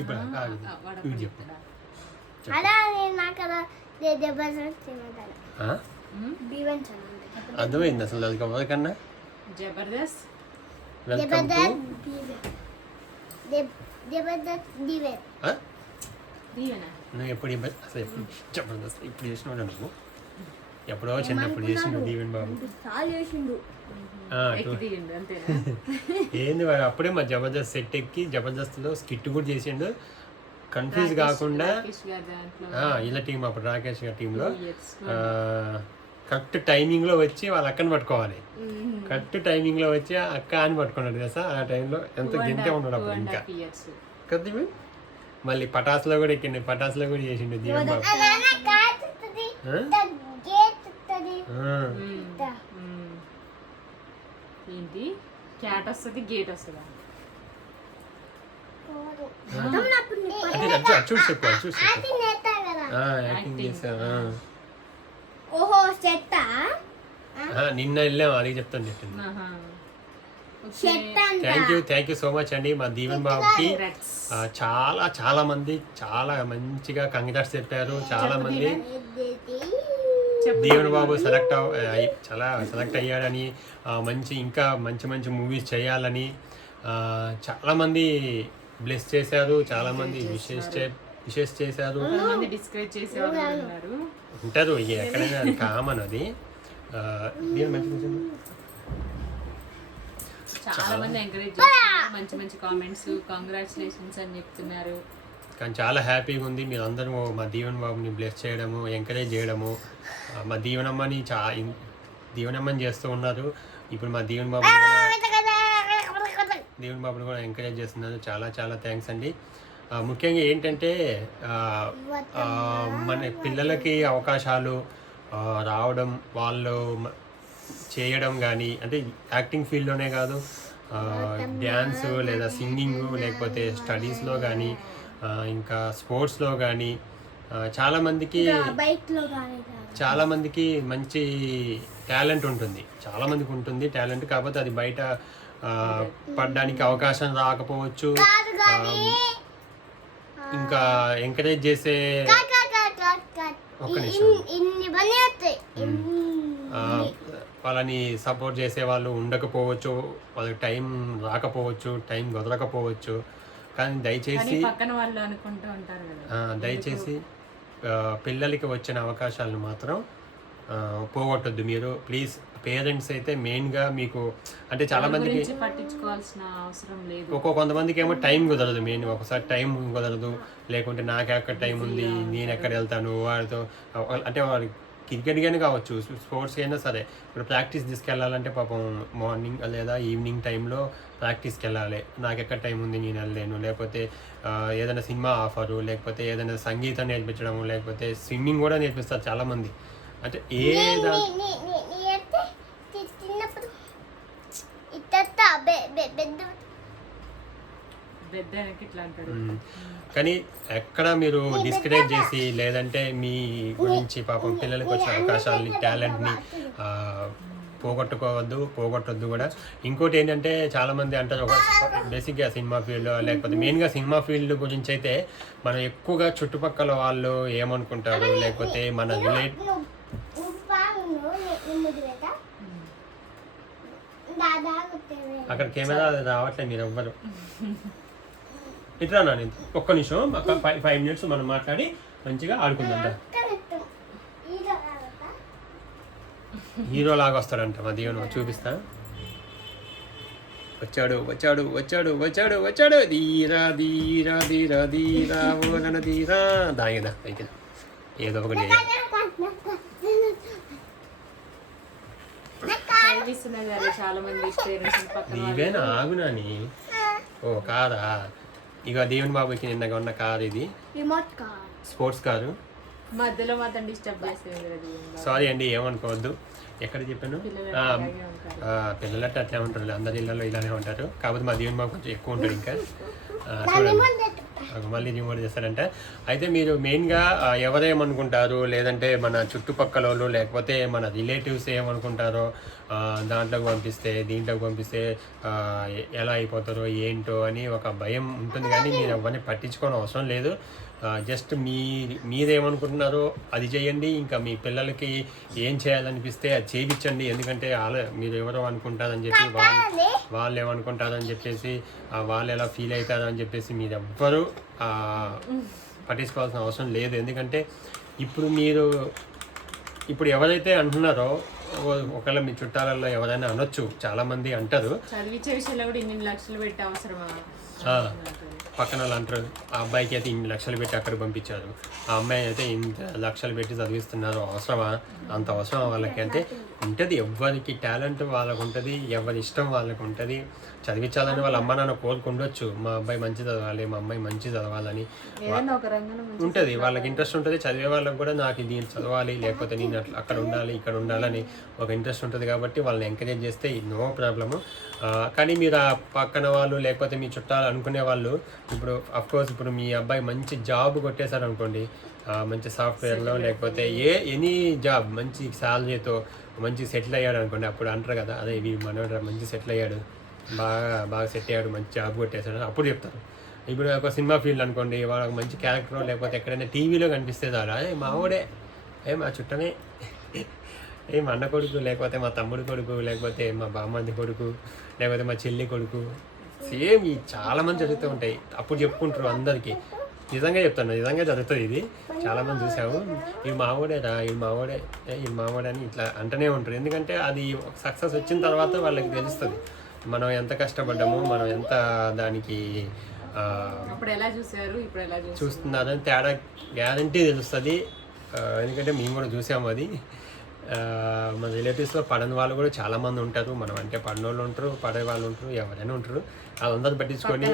ఇప్పుడు అర్థమైంది అసలు అది కన్నా జబర్దస్త్ నువ్వు ఎప్పుడు అసలు ఎప్పుడు జబర్దస్త్ ఇప్పుడు చేసినావు నువ్వు ఎప్పుడో చిన్నప్పుడు చేసిండు దీవెన్ బాబు ఏంది వాడు అప్పుడే మా జబర్దస్త్ సెట్ ఎక్కి జబర్దస్త్లో స్కిట్ కూడా చేసిండు కన్ఫ్యూజ్ కాకుండా ఇలా టీం అప్పుడు రాకేష్ గారి టీంలో కరెక్ట్ టైమింగ్లో వచ్చి వాళ్ళ అక్కని పట్టుకోవాలి కరెక్ట్ టైమింగ్లో వచ్చి అక్క అని పట్టుకున్నాడు కదా ఆ టైంలో ఎంత గింతే ఉన్నాడు అప్పుడు ఇంకా కదా మళ్ళీ పటాసులో కూడా ఎక్కిండు పటాసులో కూడా చేసిండు దీవెన్ బాబు ఏంటి క్యాట్ వస్తుంది గేట్ వస్తుందా చూడు చెప్పు యాక్టింగ్ చేసా నిన్న వెళ్ళాము అది చెప్తాను చెప్పింది థ్యాంక్ యూ సో మచ్ అండి మా దీవెన్ బాబుకి చాలా మంది చాలా మంచిగా కంగ్రాట్స్ చెప్పారు చాలా మంది దీవెన్ బాబు చాలా సెలెక్ట్ అయ్యాడని ఇంకా మంచి మూవీస్ చేయాలని చాలా మంది బ్లెస్ చేశారు చాలా మంది విషెస్ చేశారు ఉంటారు ఎక్కడైనా అది కామన్ అది చాలా మంది ఎంకరేజ్ చేస్తున్నారు మంచి కామెంట్స్ కంగ్రాచులేషన్స్ అని చెప్తున్నారు కానీ చాలా హ్యాపీగా ఉంది మీరు అందరూ మా దీవెన్ బాబుని బ్లెస్ చేయడము ఎంకరేజ్ చేయడము మా దీవెనమ్మని దీవెనమ్మని చేస్తూ ఉన్నారు ఇప్పుడు మా దీవెన్ బాబుని కూడా ఎంకరేజ్ చేస్తున్నారు చాలా చాలా థ్యాంక్స్ అండి ముఖ్యంగా ఏంటంటే మన పిల్లలకి అవకాశాలు రావడం వాళ్ళు చేయడం కానీ అంటే యాక్టింగ్ ఫీల్డ్లోనే కాదు డ్యాన్స్ లేదా సింగింగ్ లేకపోతే స్టడీస్లో కానీ ఇంకా స్పోర్ట్స్లో కానీ చాలా మందికి మంచి టాలెంట్ ఉంటుంది టాలెంట్ కాకపోతే అది బయట పడడానికి అవకాశం రాకపోవచ్చు ఇంకా ఎంకరేజ్ చేసే ఒక్క నిమిషం వాళ్ళని సపోర్ట్ చేసే వాళ్ళు ఉండకపోవచ్చు వాళ్ళకి టైం రాకపోవచ్చు టైం కుదరకపోవచ్చు కానీ దయచేసి పిల్లలకి వచ్చిన అవకాశాలను మాత్రం పోగొట్టద్దు మీరు ప్లీజ్ పేరెంట్స్ అయితే మెయిన్గా మీకు అంటే చాలా మందికి పట్టించుకోవాల్సిన అవసరం లేదు కొంతమందికి ఏమో టైం కుదరదు మెయిన్ ఒకసారి టైం కుదరదు లేకుంటే నాకు ఎక్కడ టైం ఉంది నేను ఎక్కడ వెళ్తాను వాడితో అంటే వాడికి క్రికెట్ కానీ కావచ్చు స్పోర్ట్స్ అయినా సరే ఇప్పుడు ప్రాక్టీస్ తీసుకెళ్ళాలంటే పాపం మార్నింగ్ లేదా ఈవినింగ్ టైంలో ప్రాక్టీస్కి వెళ్ళాలి నాకు ఎక్కడ టైం ఉంది నేను వెళ్ళలేను లేకపోతే ఏదైనా సినిమా ఆఫరు లేకపోతే ఏదైనా సంగీతం నేర్పించడము లేకపోతే స్విమ్మింగ్ కూడా నేర్పిస్తారు చాలామంది అంటే కానీ ఎక్కడ మీరు డిస్కరేజ్ చేసి లేదంటే మీ గురించి పాపం పిల్లలకి వచ్చిన అవకాశాలని టాలెంట్ని పోగొట్టొద్దు కూడా ఇంకోటి ఏంటంటే చాలామంది అంటారు ఒక బేసిక్గా సినిమా ఫీల్డ్ లేకపోతే మెయిన్గా సినిమా ఫీల్డ్ గురించి అయితే మనం ఎక్కువగా చుట్టుపక్కల వాళ్ళు ఏమనుకుంటారు లేకపోతే మన అక్కడ కెమెరా రావట్లేదు మీరు ఎవ్వరు ఇట్లా నేను ఒక్క నిమిషం 5 minutes మనం మాట్లాడి మంచిగా ఆడుకుందాం హీరో లాగా వస్తాడంట మా దీవెన చూపిస్తా వచ్చాడు ధీరా ధీరా ధీరా ధీరా ఓరన ధీరా దాగిదా పైకి ఏదో ఒకటి దీవెన ఆగునాని ఓ కారా ఇక దీవెన్ బాబుకి నిన్న ఉన్న కారు ఇది స్పోర్ట్స్ కారు మధ్యలో మాత్రం డిస్టర్బ్ చేసేది సారీ అండి ఏమనుకోవద్దు ఎక్కడ చెప్పాను పిల్లలట్టు అట్లా ఉంటారు అందరి ఇళ్ళలో ఇలానే ఉంటారు కాకపోతే మా దీవెన్ బాబు కొంచెం ఎక్కువ ఉంటాడు ఇంకా మళ్ళీ రిమోట్ చేస్తారంట. అయితే మీరు మెయిన్గా ఎవరేమనుకుంటారు, లేదంటే మన చుట్టుపక్కల వాళ్ళు లేకపోతే మన రిలేటివ్స్ ఏమనుకుంటారో, దాంట్లోకి పంపిస్తే దీంట్లోకి పంపిస్తే ఎలా అయిపోతారో ఏంటో అని ఒక భయం ఉంటుంది. కానీ మీరు అవన్నీ పట్టించుకోని అవసరం లేదు. జస్ట్ మీరేమనుకుంటున్నారో అది చేయండి. ఇంకా మీ పిల్లలకి ఏం చేయాలనిపిస్తే అది చేయించండి. ఎందుకంటే మీరు ఎవరో అనుకుంటారని చెప్పి వాళ్ళు ఏమనుకుంటారని చెప్పేసి వాళ్ళు ఎలా ఫీల్ అవుతారని చెప్పేసి మీరు ఎవ్వరూ పట్టించుకోవాల్సిన అవసరం లేదు. ఎందుకంటే ఇప్పుడు ఎవరైతే అంటున్నారో ఒకవేళ మీ చుట్టాలలో ఎవరైనా అనొచ్చు, చాలామంది అంటారు చదివించే విషయంలో కూడా ఇన్ని లక్షలు పెట్టి అవసరమా, పక్కన వాళ్ళు అంటారు ఆ అబ్బాయికి అయితే ఇన్ని లక్షలు పెట్టి అక్కడ పంపించారు, ఆ అమ్మాయి అయితే ఇంత లక్షలు పెట్టి చదివిస్తున్నారు, అవసరమా? అంత అవసరం వాళ్ళకి అంటే ఉంటుంది. ఎవరికి టాలెంట్ వాళ్ళకు ఉంటుంది, ఎవరి ఇష్టం వాళ్ళకు ఉంటుంది. చదివించాలని వాళ్ళ అమ్మ నాన్న కోరుకుండొచ్చు, మా అబ్బాయి మంచి చదవాలి, మా అమ్మాయి మంచి చదవాలని ఉంటుంది. వాళ్ళకి ఇంట్రెస్ట్ ఉంటుంది. చదివే వాళ్ళకి కూడా నాకు దీన్ని చదవాలి, లేకపోతే నేను అక్కడ ఉండాలి ఇక్కడ ఉండాలని ఒక ఇంట్రెస్ట్ ఉంటుంది. కాబట్టి వాళ్ళని ఎంకరేజ్ చేస్తే నో ప్రాబ్లము. కానీ మీరు ఆ పక్కన వాళ్ళు లేకపోతే మీ చుట్టాలు అనుకునే వాళ్ళు ఇప్పుడు అఫ్కోర్స్ ఇప్పుడు మీ అబ్బాయి మంచి జాబ్ కొట్టేశారు అనుకోండి, మంచి సాఫ్ట్వేర్లో లేకపోతే ఎనీ జాబ్ మంచి శాలరీతో మంచి సెటిల్ అయ్యాడు అనుకోండి, అప్పుడు అంటారు కదా అదే మనోడు మంచి సెటిల్ అయ్యాడు, బాగా సెట్ అయ్యాడు, మంచి జాబ్ కొట్టేశాడు అప్పుడు చెప్తారు. ఇప్పుడు ఒక సినిమా ఫీల్డ్ అనుకోండి, వాళ్ళకి మంచి క్యారెక్టర్ లేకపోతే ఎక్కడైనా టీవీలో కనిపిస్తే చాలా మా ఊడే మా చుట్టనే మా అన్న కొడుకు లేకపోతే మా తమ్ముడు కొడుకు లేకపోతే మా బామ్మది కొడుకు లేకపోతే మా చెల్లి కొడుకు సేమ్ ఈ చాలామంది జరుగుతూ ఉంటాయి. అప్పుడు చెప్పుకుంటారు అందరికీ. నిజంగా చెప్తాను, నిజంగా జరుగుతుంది ఇది. చాలామంది చూసాము, ఈ మావోడే రా, ఈ మావోడే అని ఇట్లా అంటూనే ఉంటారు. ఎందుకంటే అది సక్సెస్ వచ్చిన తర్వాత వాళ్ళకి తెలుస్తుంది మనం ఎంత కష్టపడ్డాము, మనం ఎంత దానికి చూస్తున్నారని తేడా గ్యారంటీ తెలుస్తుంది. ఎందుకంటే మేము కూడా చూసాము అది. మన రిలేటివ్స్లో పడని వాళ్ళు కూడా చాలామంది ఉంటారు. మనం అంటే పడిన వాళ్ళు ఉంటారు, పడే వాళ్ళు ఉంటారు, ఎవరైనా ఉంటారు. వాళ్ళందరూ పట్టించుకొని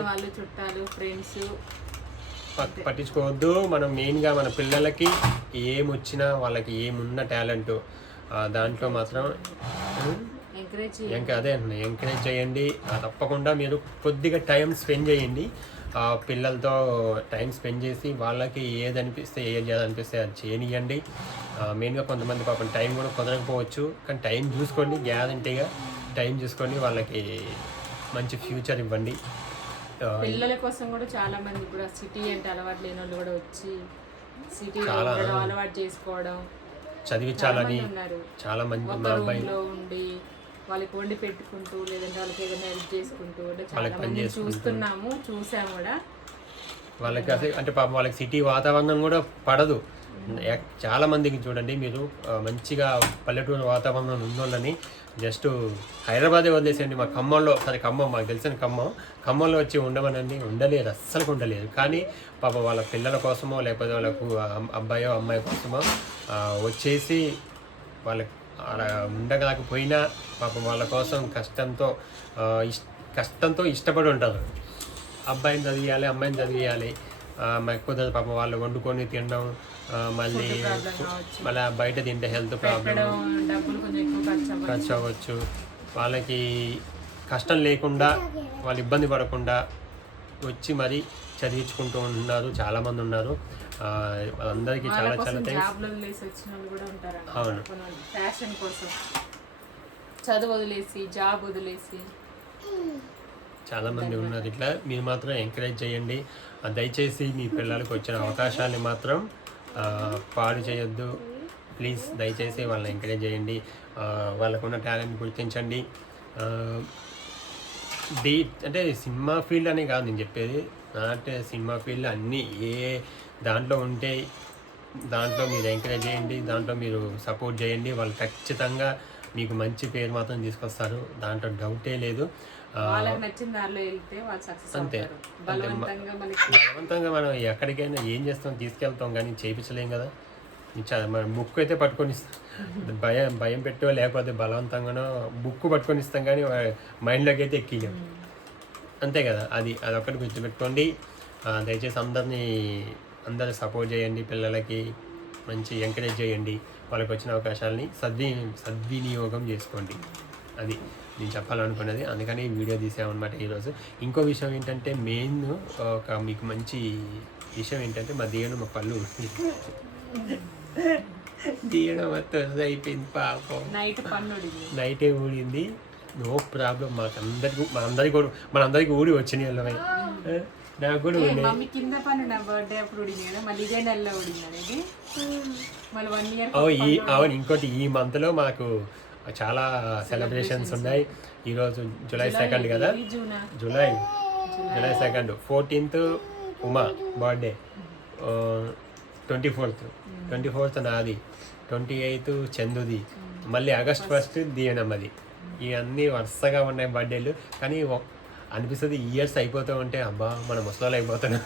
పట్టించుకోవద్దు. మనం మెయిన్గా మన పిల్లలకి ఏమొచ్చినా వాళ్ళకి ఏమున్న టాలెంట్ దాంట్లో మాత్రం ఎంకరేజ్ చేయండి. తప్పకుండా మీరు కొద్దిగా టైం స్పెండ్ చేయండి. పిల్లలతో టైం స్పెండ్ చేసి వాళ్ళకి ఏది చేయాలనిపిస్తే అది చేయనియండి. మెయిన్గా కొంతమంది పాపం టైం కూడా కుదరకపోవచ్చు, కానీ టైం చూసుకోండి, గ్యారంటీగా టైం చూసుకొని వాళ్ళకి మంచి ఫ్యూచర్ ఇవ్వండి. పిల్లల కోసం కూడా చాలా మంది ఇప్పుడు సిటీ అంటే అలవాటు లేని వాళ్ళు కూడా వచ్చి సిటీలో అలవాటు చేసుకోవడం, చదివించాలని చాలా మంది మా అబ్బాయిలో ఉండి వాళ్ళకి వండి పెట్టుకుంటూ లేదంటే వాళ్ళకి ఏదైనా హెల్ప్ చేసుకుంటూ చూసాము కూడా. వాళ్ళకి అసలు అంటే పాపం వాళ్ళకి సిటీ వాతావరణం కూడా పడదు. చాలా మందికి చూడండి, మీరు మంచిగా పల్లెటూరు వాతావరణం ఉన్నోళ్ళని జస్ట్ హైదరాబాదే వదిలేసేయండి. మా ఖమ్మంలో ఖమ్మం మాకు తెలిసిన ఖమ్మంలో వచ్చి ఉండమనండి, ఉండలేరు, అస్సలు ఉండలేరు. కానీ పాప వాళ్ళ పిల్లల కోసమో లేకపోతే వాళ్ళకు అబ్బాయో అమ్మాయి కోసమో వచ్చేసి వాళ్ళకి అలా ఉండలేకపోయినా పాపం వాళ్ళ కోసం కష్టంతో ఇష్టపడి ఉంటారు. అబ్బాయిని చదివియాలి, అమ్మాయిని చదివియాలి, ఎక్కువ పాపం వాళ్ళు వండుకొని తినడం, మళ్ళీ బయట తింటే హెల్త్ ప్రాబ్లం ఖర్చు అవ్వచ్చు. వాళ్ళకి కష్టం లేకుండా వాళ్ళు ఇబ్బంది పడకుండా వచ్చి మరీ చదివించుకుంటూ ఉన్నారు, చాలామంది ఉన్నారు. వాళ్ళందరికీ చాలా అవును, ఫ్యాషన్ కోసం చదువు వదిలేసి జాబ్ వదిలేసి చాలామంది ఉన్నారు. ఇట్లా మీరు మాత్రం ఎంకరేజ్ చేయండి. దయచేసి మీ పిల్లలకు వచ్చిన అవకాశాన్ని మాత్రం పాడు చేయొద్దు ప్లీజ్. దయచేసి వాళ్ళని ఎంకరేజ్ చేయండి, వాళ్ళకున్న టాలెంట్ గుర్తించండి. అంటే సినిమా ఫీల్డ్ అనే కాదు నేను చెప్పేది, అంటే సినిమా ఫీల్డ్ అన్నీ ఏ దాంట్లో ఉంటే దాంట్లో మీరు ఎంకరేజ్ చేయండి, దాంట్లో మీరు సపోర్ట్ చేయండి. వాళ్ళు ఖచ్చితంగా మీకు మంచి పేరు మాత్రం తీసుకొస్తారు, దాంట్లో డౌటే లేదు. అంతే బలవంతంగా మనం ఎక్కడికైనా ఏం చేస్తాం, తీసుకెళ్తాం, కానీ చేయించలేం కదా. మన బుక్ అయితే పట్టుకొని ఇస్తాం, భయం పెట్టో లేకపోతే బలవంతంగానో బుక్ పట్టుకొని ఇస్తాం, కానీ మైండ్లోకి అయితే ఎక్కిలేం. అంతే కదా, అదొక్కటి గుర్తుపెట్టుకోండి. దయచేసి అందరూ సపోర్ట్ చేయండి, పిల్లలకి మంచి ఎంకరేజ్ చేయండి, వాళ్ళకి వచ్చిన అవకాశాలని సద్వినియోగం చేసుకోండి. అది నేను చెప్పాలనుకున్నది, అందుకని ఈ వీడియో తీసామన్నమాట ఈరోజు. ఇంకో విషయం ఏంటంటే మెయిన్ ఒక మీకు మంచి విషయం ఏంటంటే మా దేవుడు మా పళ్ళు దేవుడు మొత్తం అయిపోయింది పాపం, నైటే ఊడింది. నో ప్రాబ్లం, మనందరికి ఊడి వచ్చినాయి అల్లవై. నాకు కూడా మమ్మీ కింద పన్ను నా బర్త్డే అప్పుడు ఉడింది కదా, మళ్ళీ ఇదే నెలలో ఉడింది అనేది మళ్ళీ 1 year. అవును, ఇంకోటి ఈ మంత్లో మాకు చాలా సెలబ్రేషన్స్ ఉన్నాయి. ఈరోజు జూలై 2 కదా, July 2, 14th Uma birthday, 24th నాది, 28th చందుది, మళ్ళీ August 1 దీవెనమ్మది. ఇవన్నీ వరుసగా ఉన్నాయి బర్త్డేలు. కానీ అనిపిస్తుంది ఇయర్స్ అయిపోతూ ఉంటే అబ్బా మన ముసలాలు అయిపోతున్నాం,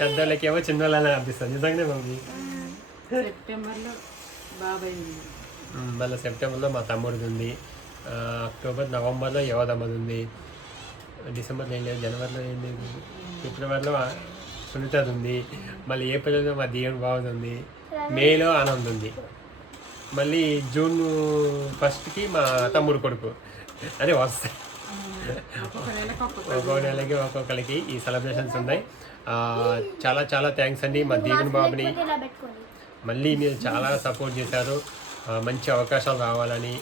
పెద్దోళ్ళకేమో చిన్న వాళ్ళని అనిపిస్తుంది. నిజంగానే మమ్మీ. సెప్టెంబర్లో బాబాయ్, మళ్ళీ సెప్టెంబర్లో మా తమ్ముడిది ఉంది, అక్టోబర్ నవంబర్లో యువదమ్మది ఉంది, డిసెంబర్లో ఏం లేదు, జనవరిలో ఏం లేదు, ఫిబ్రవరిలో సునీతది ఉంది, మళ్ళీ ఏప్రిల్లో మా దీవెన బాబుది ఉంది, మేలో ఆనంద్ ఉంది, మళ్ళీ జూన్ 1కి మా తమ్ముడు కొడుకు. అదే వస్తాయి, ఒక్కొక్క నెలకి ఒక్కొక్కరికి ఈ సెలబ్రేషన్స్ ఉన్నాయి. చాలా చాలా థ్యాంక్స్ అండి మా దీవెన బాబుని, మళ్ళీ మీరు చాలా సపోర్ట్ చేశారు. మంచి అవకాశాలు రావాలని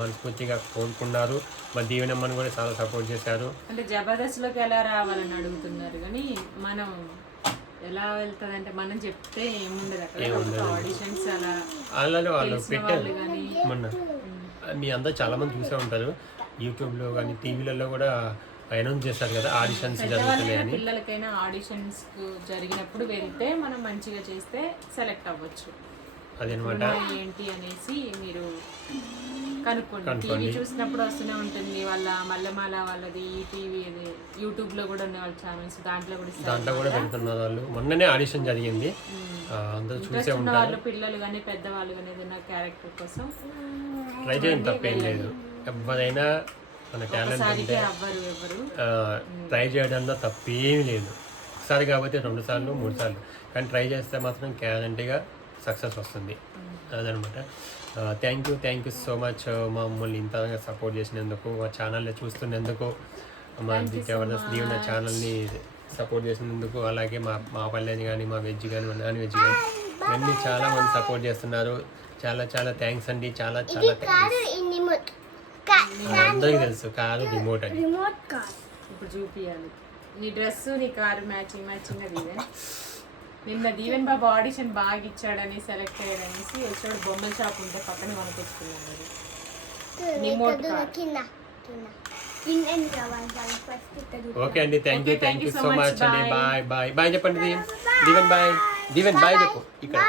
మనస్ఫూర్తిగా కోరుకున్నారు. మా దీవెనమ్మని కూడా చాలా సపోర్ట్ చేశారు. అంటే జబర్దస్త్లోకి ఎలా రావాలని అడుగుతున్నారు, కానీ మనం ఎలా వెళ్తుంది అంటే మనం చెప్తే ఏముండదు అక్కడ ఆడిషన్స్ అలా వాళ్ళు పెట్టారు. మొన్న మీ అందరూ చాలా మంది చూసే ఉంటారు, యూట్యూబ్లో కానీ టీవీలలో కూడా అనౌన్స్ చేస్తారు కదా ఆడిషన్స్ జరుగుతున్నాయని. పిల్లలకైనా ఆడిషన్స్ జరిగినప్పుడు వెళ్తే మనం మంచిగా చేస్తే సెలెక్ట్ అవ్వచ్చు. అదనమాట ఏంటి అనేసి మీరు కనుక్కోండి. టీవీ చూసినప్పుడు వస్తూనే ఉంటుంది వాళ్ళ మల్లమాల వాళ్ళది, టీవీ అది యూట్యూబ్లో కూడా ఉన్న వాళ్ళ ఛానల్స్, దాంట్లో కూడా పెడుతున్నారు వాళ్ళు. మొన్ననే ఆడిషన్ జరిగింది, అందరూ చూసే ఉంటారు. వాళ్ళు పిల్లలు కానీ పెద్దవాళ్ళు కానీ ఏదైనా క్యారెక్టర్ కోసం ట్రై చేయడం తప్పేం లేదు. ఎవరైనా మన టాలెంట్ ఉంటే ట్రై చేయడంలో తప్పేమీ లేదు. ఒకసారి కాబట్టి 2 సార్లు 3 సార్లు, కానీ ట్రై చేస్తే మాత్రం గ్యారంటీగా సక్సెస్ వస్తుంది. అదనమాట. థ్యాంక్ యూ సో మచ్ మమ్మల్ని ఇంతగా సపోర్ట్ చేసినందుకు, మా ఛానల్ని చూస్తున్నందుకు, మా జబర్దస్త్ దీవెన ఛానల్ని సపోర్ట్ చేసినందుకు, అలాగే మా పల్లెని కానీ మా వెజ్ కానీ మా నాన్ వెజ్ కానీ ఇవన్నీ చాలా మంది సపోర్ట్ చేస్తున్నారు. చాలా చాలా థ్యాంక్స్ అండి, చాలా చాలా థ్యాంక్స్. అందరికీ తెలుసు కారు రిమోట్ అని. ఇప్పుడు చూపియాలి నీ డ్రెస్ నీ కారు మ్యాచింగ్ అది. నిన్న దీవెన్ బాబు ఆడిషన్ బాగా ఇచ్చాడని సెలెక్ట్ అయ్యాడనేసి వచ్చాడు, బొమ్మల షాప్ ఉంటే పక్కన కొనుకొచ్చుకున్నాను. ఓకే అండి, థ్యాంక్ యూ సో మచ్ అండి. బాయ్ చెప్పండి దీవెన్ బాయ్ చెప్పు ఇక్కడ.